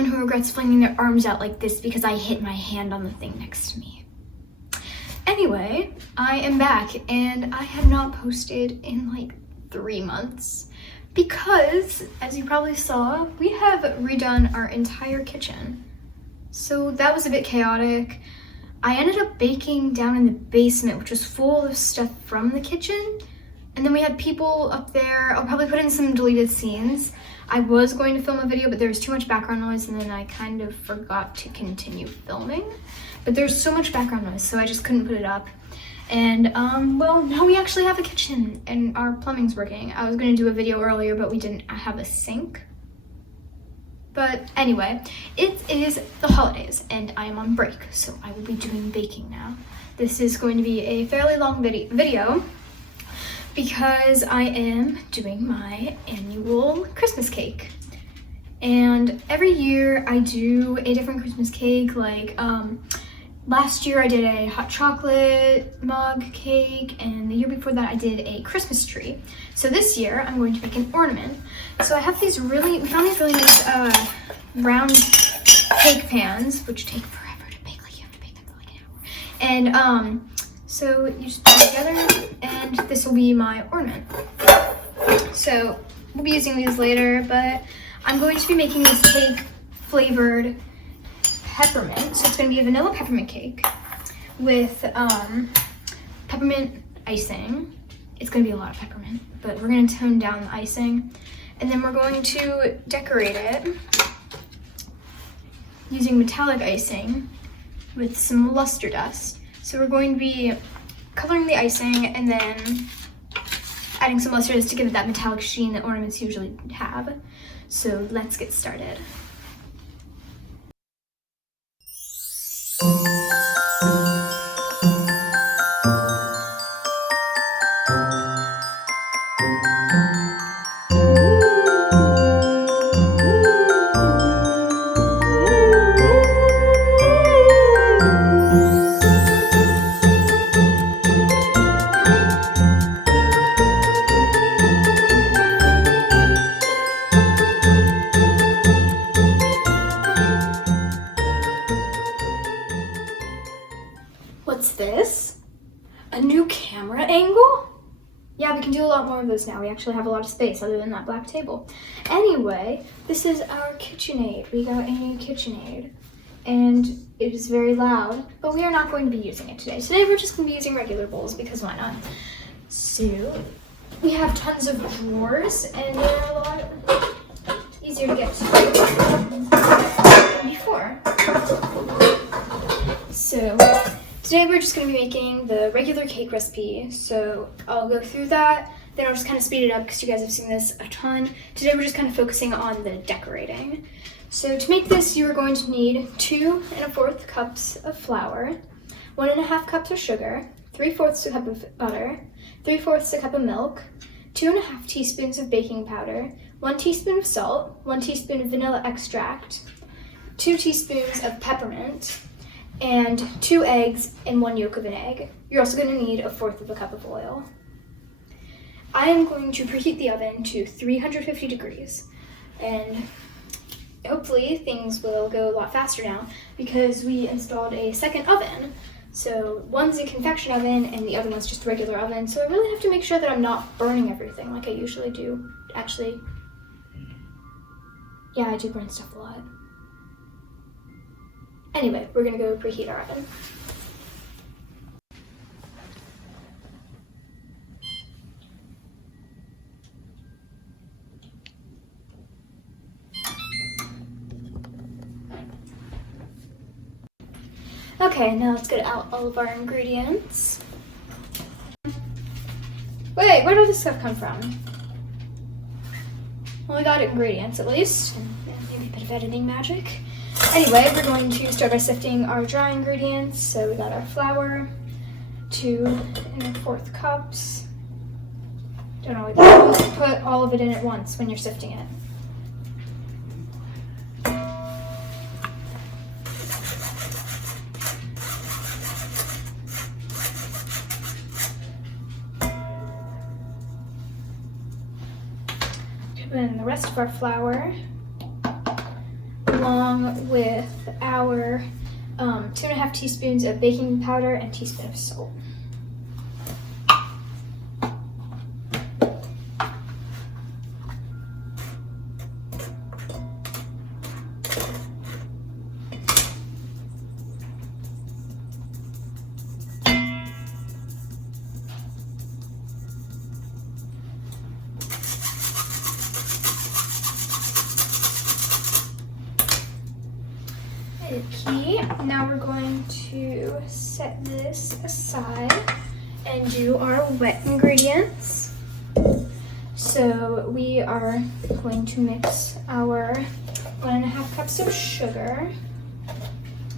anyone who regrets flinging their arms out like this because I hit my hand on the thing next to me. Anyway, I am back and I have not posted in like 3 months because, as you probably saw, we have redone our entire kitchen. So that was a bit chaotic. I ended up baking down in the basement, which was full of stuff from the kitchen. And then we had people up there. I'll probably put in some deleted scenes. I was going to film a video, but there was too much background noise and then I kind of forgot to continue filming. But there's so much background noise, so I just couldn't put it up. And well, now we actually have a kitchen and our plumbing's working. I was gonna do a video earlier, but we didn't have a sink. But anyway, it is the holidays and I am on break, so I will be doing baking now. This is going to be a fairly long video because I am doing my annual Christmas cake. And every year I do a different Christmas cake. Like last year I did a hot chocolate mug cake, and the year before that I did a Christmas tree. So this year I'm going to make an ornament. So I have we found these really nice round cake pans, which take forever to bake. Like you have to bake them for like an hour. And so you just put it together, and this will be my ornament. So we'll be using these later, but I'm going to be making this cake flavored peppermint. So it's going to be a vanilla peppermint cake with peppermint icing. It's going to be a lot of peppermint, but we're going to tone down the icing. And then we're going to decorate it using metallic icing with some luster dust. So we're going to be coloring the icing and then adding some luster dust to give it that metallic sheen that ornaments usually have. So let's get started. What's this? A new camera angle? Yeah, we can do a lot more of those now. We actually have a lot of space other than that black table. Anyway, this is our KitchenAid. We got a new KitchenAid and it is very loud, but we are not going to be using it today. Today we're just going to be using regular bowls because why not? So we have tons of drawers and they're a lot easier to get to than before. So today we're just going to be making the regular cake recipe, so I'll go through that, then I'll just kind of speed it up because you guys have seen this a ton. Today we're just kind of focusing on the decorating. So to make this, you are going to need 2 1/4 cups of flour, 1 1/2 cups of sugar, 3/4 a cup of butter, 3/4 a cup of milk, 2 1/2 teaspoons of baking powder, 1 teaspoon of salt, 1 teaspoon of vanilla extract, 2 teaspoons of peppermint, and 2 eggs and 1 yolk of an egg. You're also going to need 1/4 cup of oil. I am going to preheat the oven to 350 degrees, and hopefully things will go a lot faster now because we installed a second oven. So one's a convection oven and the other one's just a regular oven, so I really have to make sure that I'm not burning everything like I usually do. Actually, yeah, I do burn stuff a lot. Anyway, we're gonna go preheat our oven. Okay, now let's get out all of our ingredients. Wait, where did this stuff come from? Well, we got ingredients at least, and maybe a bit of editing magic. Anyway, we're going to start by sifting our dry ingredients. So we got our flour, 2 1/4 cups. Don't always put all of it in at once when you're sifting it. Put in the rest of our flour. 1 along with our 2.5 teaspoons of baking powder and teaspoon of salt. Key. Now we're going to set this aside and do our wet ingredients. So we are going to mix our 1.5 cups of sugar.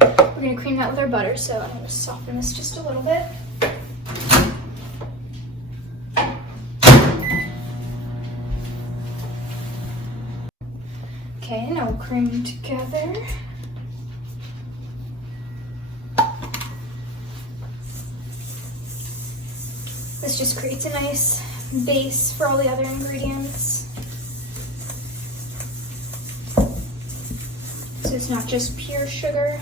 We're going to cream that with our butter, so I'm going to soften this just a little bit. Okay, now we'll cream together. This just creates a nice base for all the other ingredients. So it's not just pure sugar.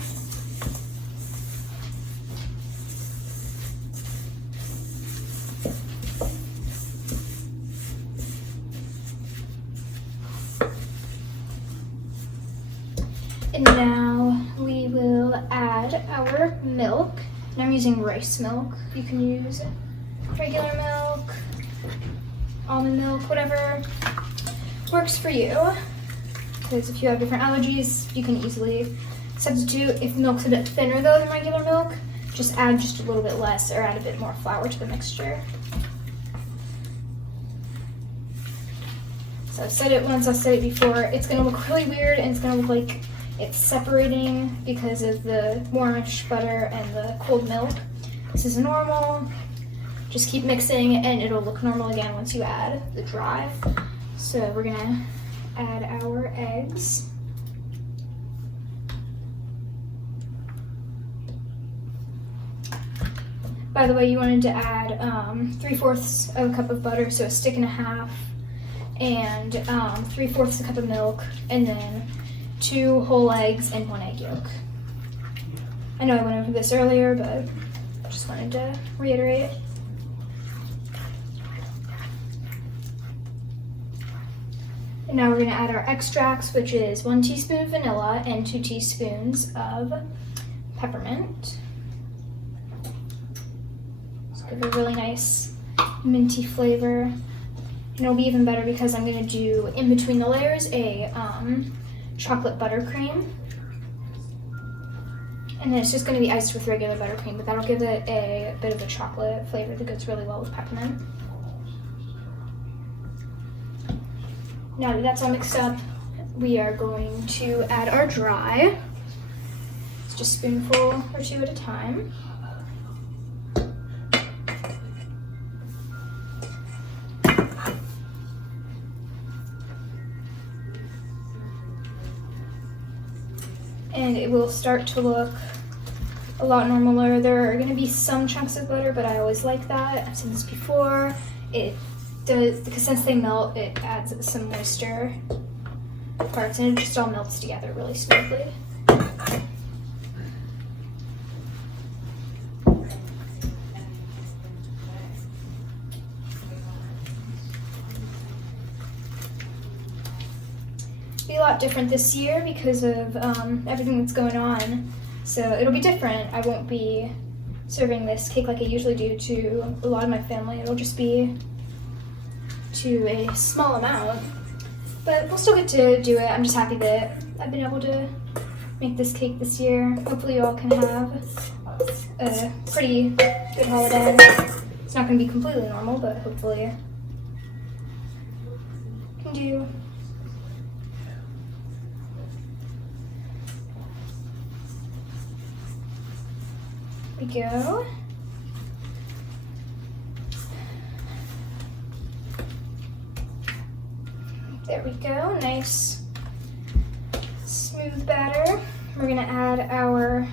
And now we will add our milk. And I'm using rice milk. You can use regular milk, almond milk, whatever works for you. Because if you have different allergies, you can easily substitute. If milk's a bit thinner though than regular milk, just add just a little bit less or add a bit more flour to the mixture. So I've said it once, I've said it before, it's gonna look really weird and it's gonna look like it's separating because of the warmish butter and the cold milk. This is normal. Just keep mixing and it'll look normal again once you add the dry. So we're gonna add our eggs. By the way, you wanted to add 3/4 of a cup of butter, so 1.5 sticks, and 3/4 a cup of milk, and then 2 whole eggs and 1 egg yolk. I know I went over this earlier, but I just wanted to reiterate. And now we're going to add our extracts, which is 1 teaspoon of vanilla and 2 teaspoons of peppermint. Just give it a really nice minty flavor. And it'll be even better because I'm going to do, in between the layers, a chocolate buttercream. And then it's just going to be iced with regular buttercream, but that'll give it a bit of a chocolate flavor that goes really well with peppermint. Now that that's all mixed up, we are going to add our dry. It's just a spoonful or 2 at a time. And it will start to look a lot normaler. There are going to be some chunks of butter, but I always like that. I've said this before. It does, because since they melt, it adds some moisture parts and it just all melts together really smoothly. Be a lot different this year because of everything that's going on, so it'll be different. I won't be serving this cake like I usually do to a lot of my family. It'll just be to a small amount, but we'll still get to do it. I'm just happy that I've been able to make this cake this year. Hopefully you all can have a pretty good holiday. It's not going to be completely normal, but hopefully you can do. There we go. There we go, nice smooth batter. We're gonna add our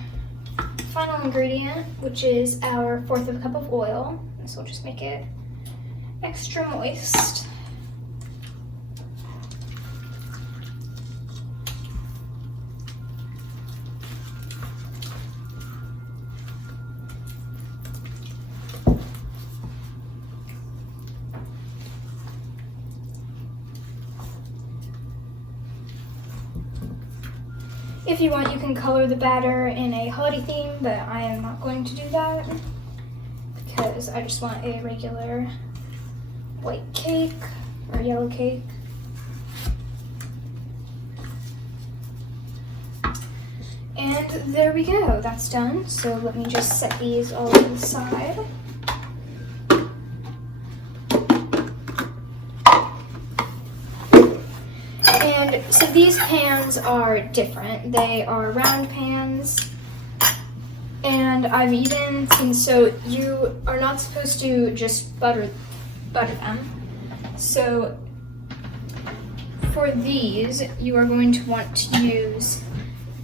final ingredient, which is our 1/4 of a cup of oil. This will just make it extra moist. If you want, you can color the batter in a holiday theme, but I am not going to do that because I just want a regular white cake or yellow cake. And there we go, that's done. So let me just set these all to the side. And so these pans are different. They are round pans. And I've even seen, so you are not supposed to just butter them. So for these, you are going to want to use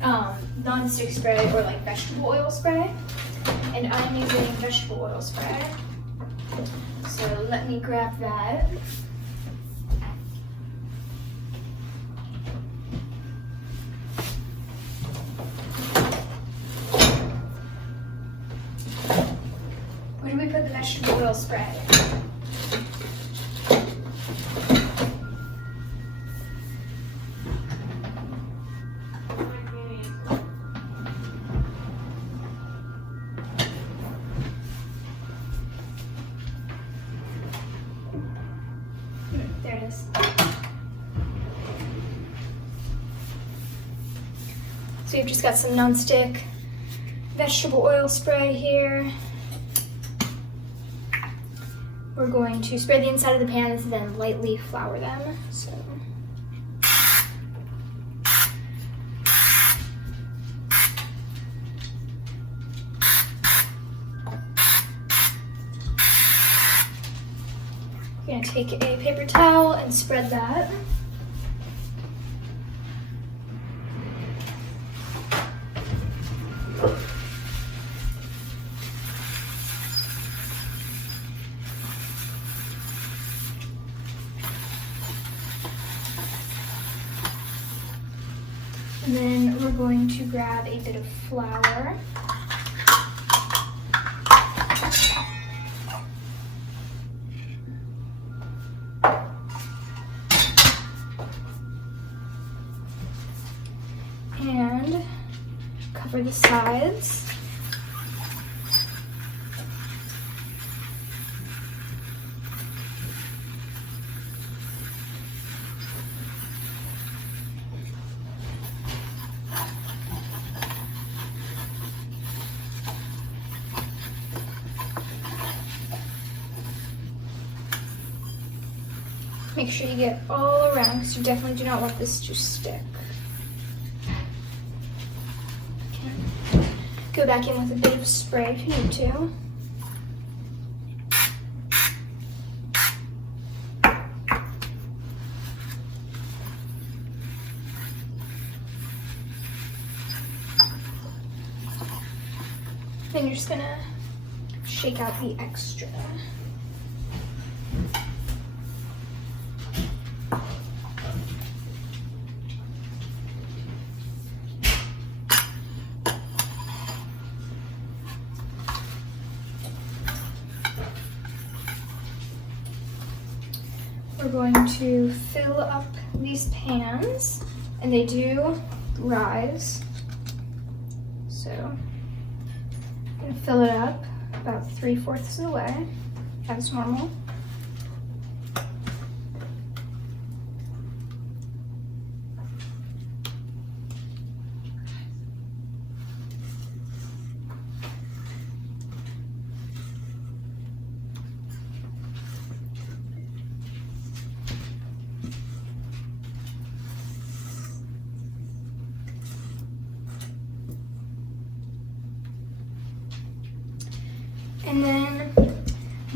non-stick spray or like vegetable oil spray. And I'm using vegetable oil spray. So let me grab that. Where do we put the vegetable oil spray? There it is. So you've just got some non-stick vegetable oil spray here. We're going to spray the inside of the pans and then lightly flour them. So we're going to take a paper towel and spread that. And then we're going to grab a bit of flour. And cover the sides. Make sure you get all around because you definitely do not want this to stick. Okay. Go back in with a bit of spray if you need to. Then you're just gonna shake out the extra. We're going to fill up these pans, and they do rise. So I'm going to fill it up about 3/4 of the way, as normal. And then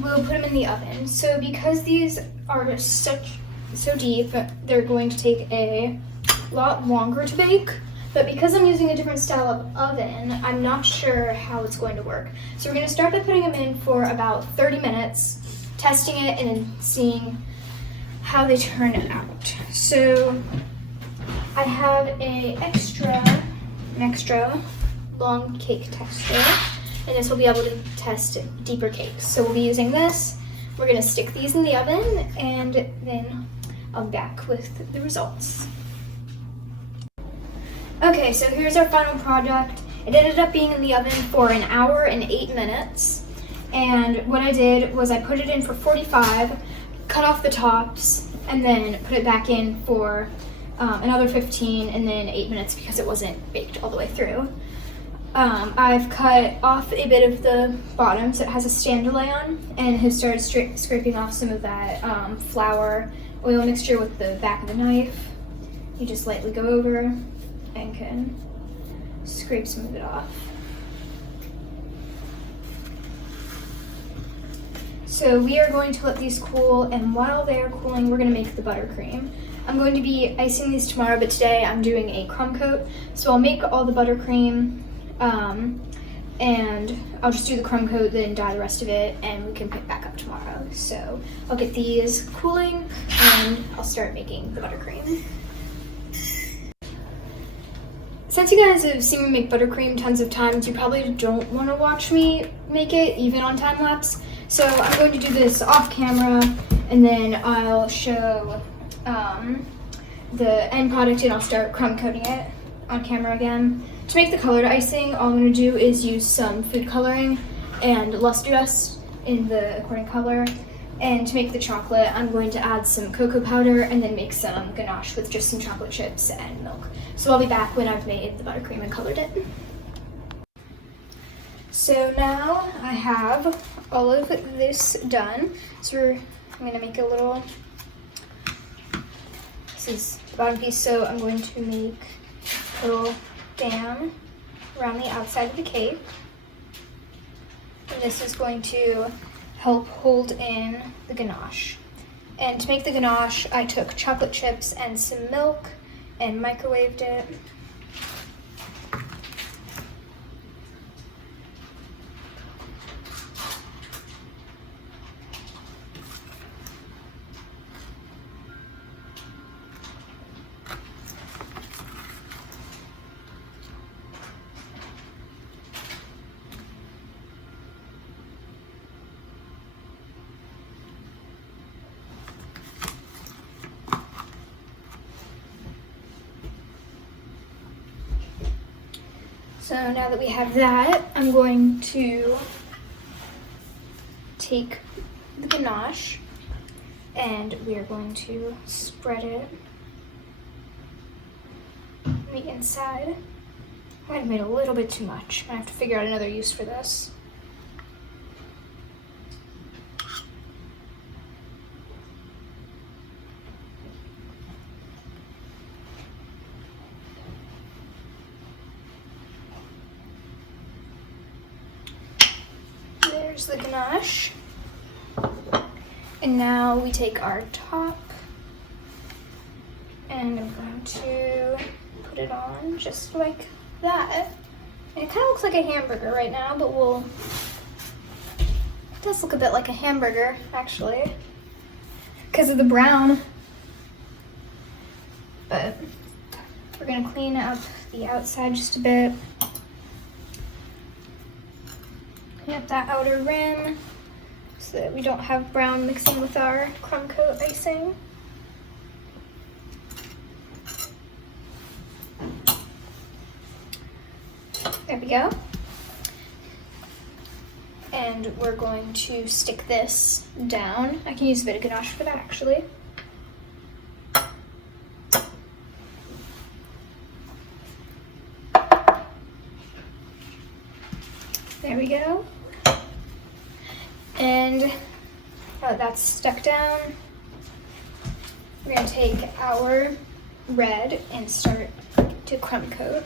we'll put them in the oven. So because these are so deep, they're going to take a lot longer to bake. But because I'm using a different style of oven, I'm not sure how it's going to work. So we're going to start by putting them in for about 30 minutes, testing it and then seeing how they turn out. So I have an extra long cake tester. And this will be able to test deeper cakes. So we'll be using this. We're gonna stick these in the oven and then I'll be back with the results. Okay, so here's our final product. It ended up being in the oven for an hour and 8 minutes. And what I did was I put it in for 45, cut off the tops, and then put it back in for another 15 and then 8 minutes because it wasn't baked all the way through. I've cut off a bit of the bottom so it has a stand to lay on, and have started scraping off some of that flour oil mixture with the back of the knife. You just lightly go over and can scrape some of it off. So we are going to let these cool, and while they are cooling, we're going to make the buttercream. I'm going to be icing these tomorrow, but today I'm doing a crumb coat. So I'll make all the buttercream, and I'll just do the crumb coat, then dye the rest of it, and we can pick back up tomorrow. So I'll get these cooling, and I'll start making the buttercream. Since you guys have seen me make buttercream tons of times, you probably don't want to watch me make it, even on time lapse. So I'm going to do this off camera, and then I'll show the end product, and I'll start crumb coating it on camera again. To make the colored icing, all I'm going to do is use some food coloring and luster dust in the according color. And to make the chocolate, I'm going to add some cocoa powder and then make some ganache with just some chocolate chips and milk. So I'll be back when I've made the buttercream and colored it. So now I have all of this done. So I'm going to make a little, this is the bottom piece, so I'm going to make a little dam around the outside of the cake. And this is going to help hold in the ganache. And to make the ganache, I took chocolate chips and some milk and microwaved it. So now that we have that, I'm going to take the ganache and we are going to spread it on the inside. I might have made a little bit too much. I have to figure out another use for this. There's the ganache. And now we take our top and I'm going to put it on just like that. And it kind of looks like a hamburger right now, but it does look a bit like a hamburger actually because of the brown. But we're gonna clean up the outside just a bit. Clean up that outer rim so that we don't have brown mixing with our crumb coat icing. There we go. And we're going to stick this down. I can use a bit of ganache for that actually. There we go. And that's stuck down. We're gonna take our red and start to crumb coat.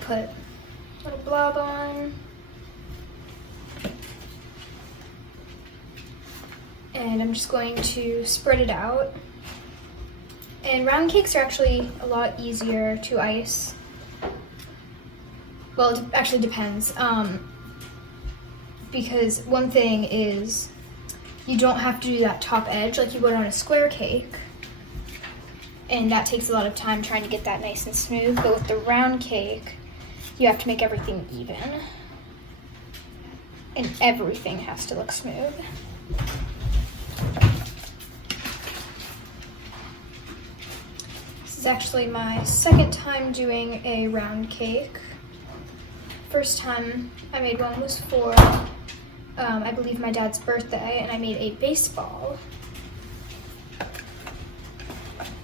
Put a little blob on. And I'm just going to spread it out. And round cakes are actually a lot easier to ice. Well, it actually depends. because one thing is you don't have to do that top edge like you would on a square cake, and that takes a lot of time trying to get that nice and smooth. But with the round cake, you have to make everything even, and everything has to look smooth. This is actually my second time doing a round cake. First time I made one was for, I believe, my dad's birthday, and I made a baseball.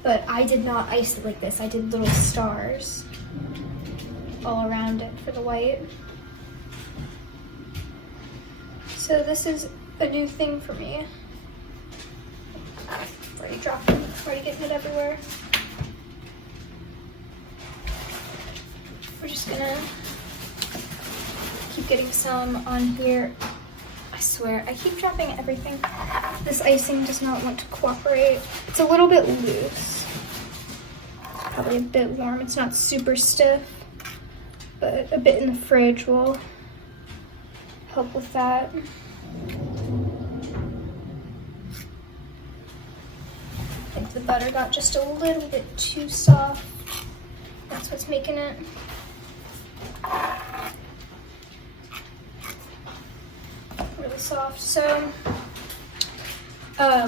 But I did not ice it like this. I did little stars all around it for the white. So this is a new thing for me. Already dropped it, already getting it everywhere. We're just gonna keep getting some on here. I swear, I keep dropping everything. This icing does not want to cooperate. It's a little bit loose. Probably a bit warm. It's not super stiff, but a bit in the fridge will help with that. I think the butter got just a little bit too soft. That's what's making it. Really soft. So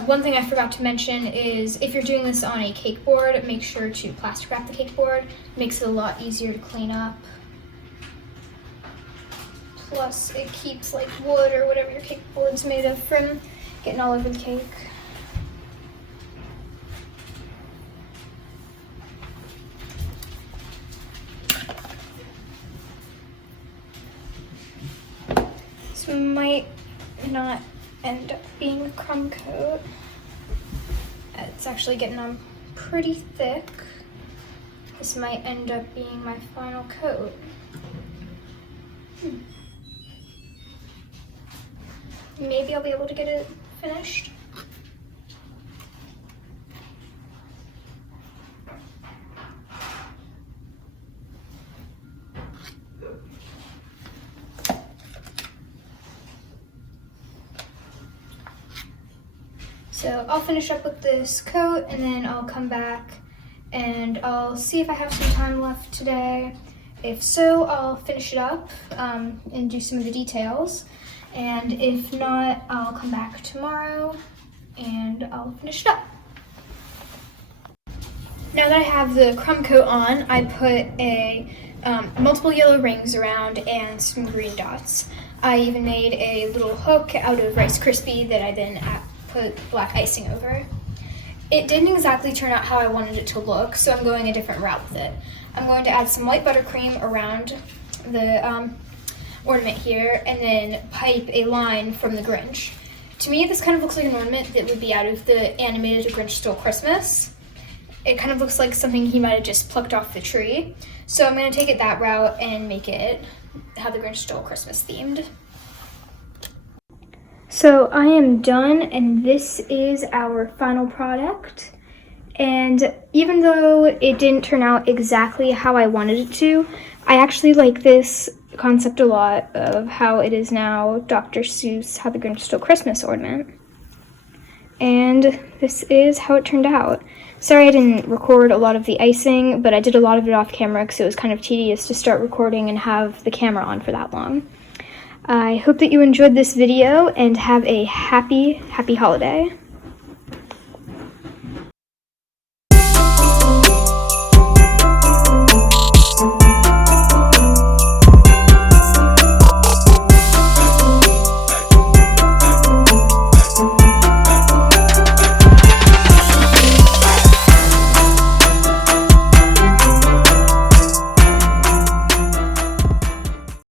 one thing I forgot to mention is if you're doing this on a cake board, make sure to plastic wrap the cake board. It makes it a lot easier to clean up. Plus it keeps like wood or whatever your cake board's made of from getting all over the cake. This might not end up being a crumb coat. It's actually getting on pretty thick. This might end up being my final coat. Maybe I'll be able to get it finished. So I'll finish up with this coat and then I'll come back and I'll see if I have some time left today. If so, I'll finish it up and do some of the details. And if not, I'll come back tomorrow and I'll finish it up. Now that I have the crumb coat on, I put a multiple yellow rings around and some green dots. I even made a little hook out of Rice Krispie that I then put black icing over. It didn't exactly turn out how I wanted it to look, so I'm going a different route with it. I'm going to add some white buttercream around the ornament here and then pipe a line from the Grinch. To me, this kind of looks like an ornament that would be out of the animated Grinch Stole Christmas. It kind of looks like something he might have just plucked off the tree. So I'm going to take it that route and make it how the Grinch Stole Christmas themed. So I am done, and this is our final product. And even though it didn't turn out exactly how I wanted it to, I actually like this concept a lot of how it is now Dr. Seuss How the Grinch Stole Christmas ornament. And this is how it turned out. Sorry I didn't record a lot of the icing, but I did a lot of it off camera because it was kind of tedious to start recording and have the camera on for that long. I hope that you enjoyed this video and have a happy holiday.